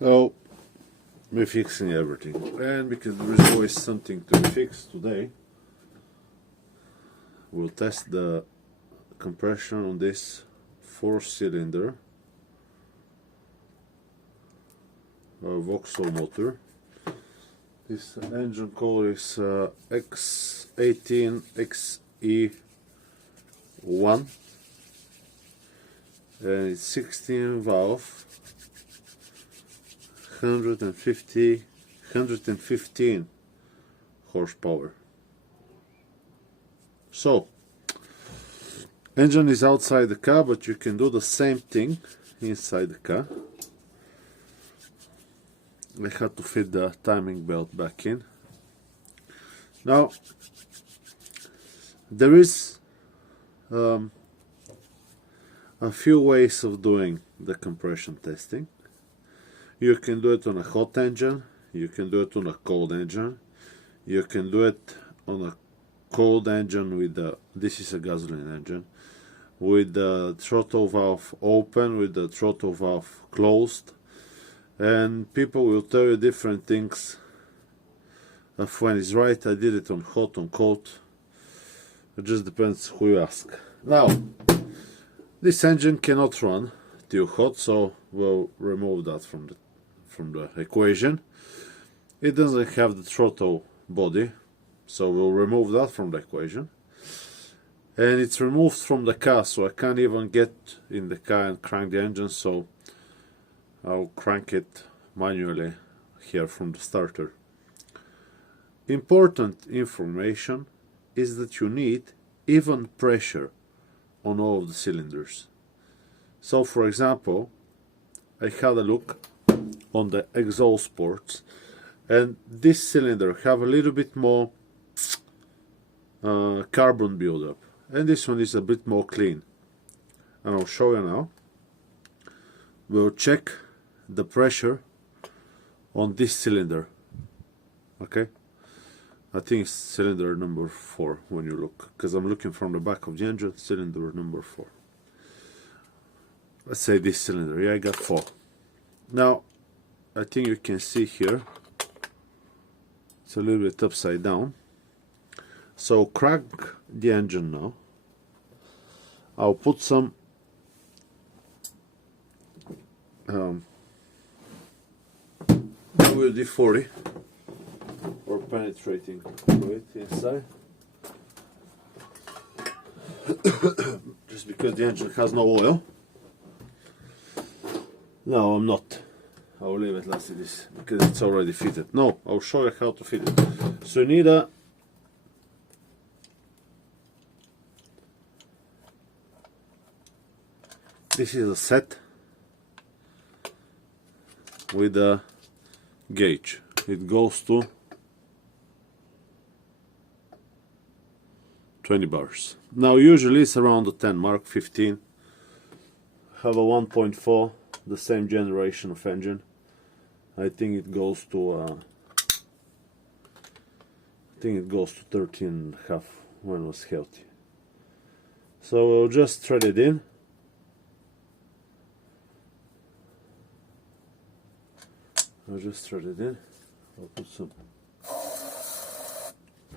So we're fixing everything, and because there is always something to be fixed today, we'll test the compression on this 4-cylinder Vauxhall motor. This engine code is x18xe1, and it's 16 valve, 115 horsepower. So engine is outside the car, but you can do the same thing inside the car. I had to fit the timing belt back in. Now there is a few ways of doing the compression testing. You can do it on a hot engine, you can do it on a cold engine, you can do it on a cold engine with the, this is a gasoline engine, with the throttle valve open, with the throttle valve closed, and people will tell you different things of when it's right. I did it on hot, on cold. It just depends who you ask. Now, this engine cannot run till hot, so we'll remove that from the equation. It doesn't have the throttle body, so we'll remove that from the equation. And it's removed from the car, so I can't even get in the car and crank the engine, so I'll crank it manually here from the starter. Important information is that you need even pressure on all of the cylinders. So for example, I had a look on the exhaust ports, and this cylinder have a little bit more carbon buildup, and this one is a bit more clean, and I'll show you now. We'll check the pressure on this cylinder. Okay, I think it's cylinder number 4 when you look, because I'm looking from the back of the engine. Cylinder number 4. Let's say this cylinder. Yeah, I got 4. Now I think you can see here it's a little bit upside down, so crank the engine now. I'll put some WD-40 or penetrating fluid inside, just because the engine has no oil. No, I'm not. I'll leave it as it is because it's already fitted. No, I'll show you how to fit it. So you need a this is a set with a gauge. It goes to 20 bars. Now usually it's around the 10 mark, 15. Have a 1.4, the same generation of engine. I think it goes to 13.5 when it was healthy. So we'll just thread it in. I'll just thread it in. I'll put some.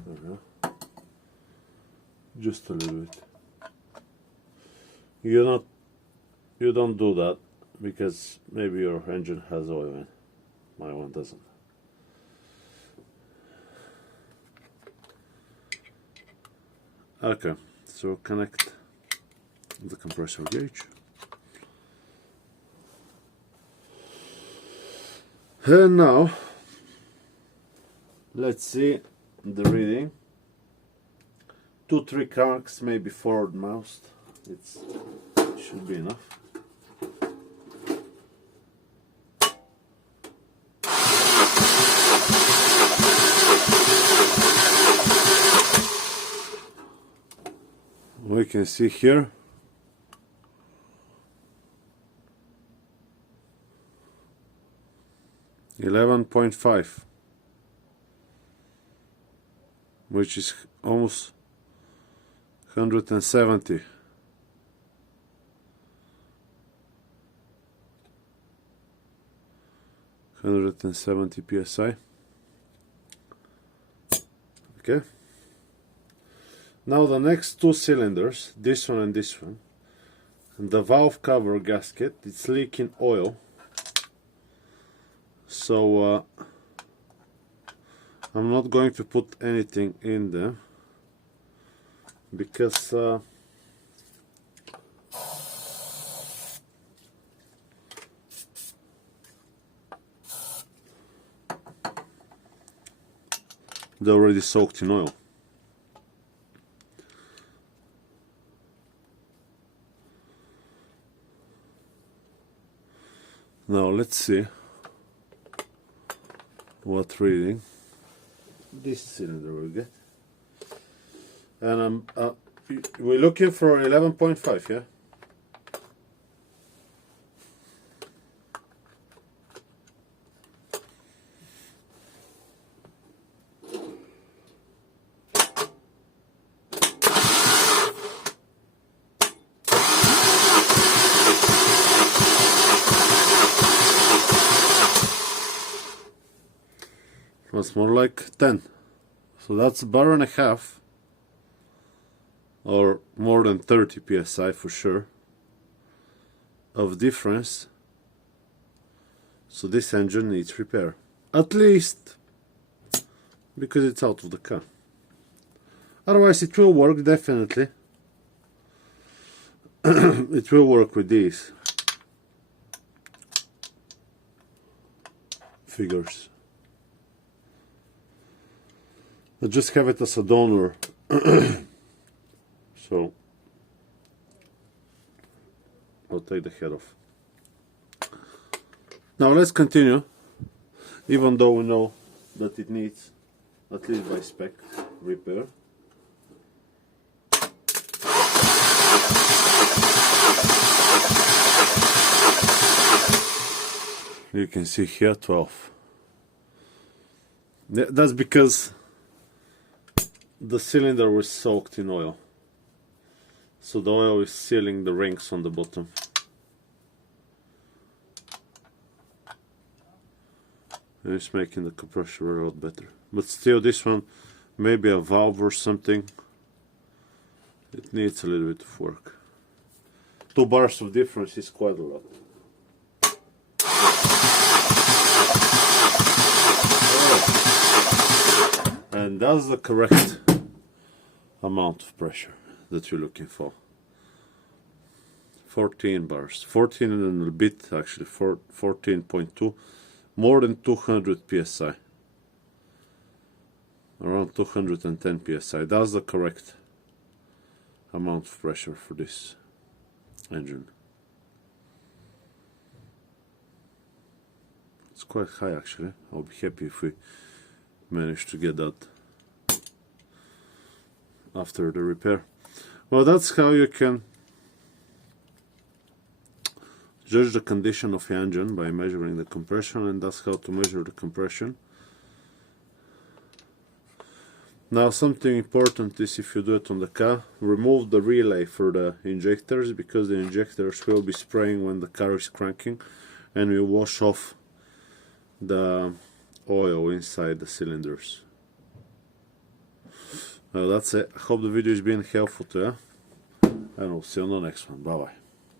There we go. Just a little bit. You don't do that because maybe your engine has oil in. My one doesn't. Okay, so connect the compressor gauge. And now let's see the reading. 2-3 cranks, maybe forward moused. It should be enough. We can see here $11.5, which is almost 170. 170 psi. Okay. Now the next two cylinders, this one and this one, and the valve cover gasket, it's leaking oil. So I'm not going to put anything in there because they're already soaked in oil. Now let's see what reading this cylinder will get. And we're looking for 11.5, yeah? It's more like 10, so that's a bar and a half, or more than 30 psi for sure of difference. So this engine needs repair, at least because it's out of the car. Otherwise it will work, definitely. It will work with these figures. I just have it as a donor. So I'll take the head off. Now let's continue, even though we know that it needs, at least by spec, repair. You can see here 12. That's because the cylinder was soaked in oil, so the oil is sealing the rings on the bottom. And it's making the compressor a lot better. But still, this one, maybe a valve or something, it needs a little bit of work. 2 bars of difference is quite a lot. And that's the correct amount of pressure that you're looking for. 14 bars, 14 and a bit actually, 14.2, more than 200 psi, around 210 psi. That's the correct amount of pressure for this engine. It's quite high actually. I'll be happy if we manage to get that after the repair. Well, that's how you can judge the condition of your engine, by measuring the compression, and that's how to measure the compression. Now, something important is, if you do it on the car, remove the relay for the injectors, because the injectors will be spraying when the car is cranking and will wash off the oil inside the cylinders. Well, that's it. I hope the video has been helpful to you, and we'll see you on the next one. Bye bye.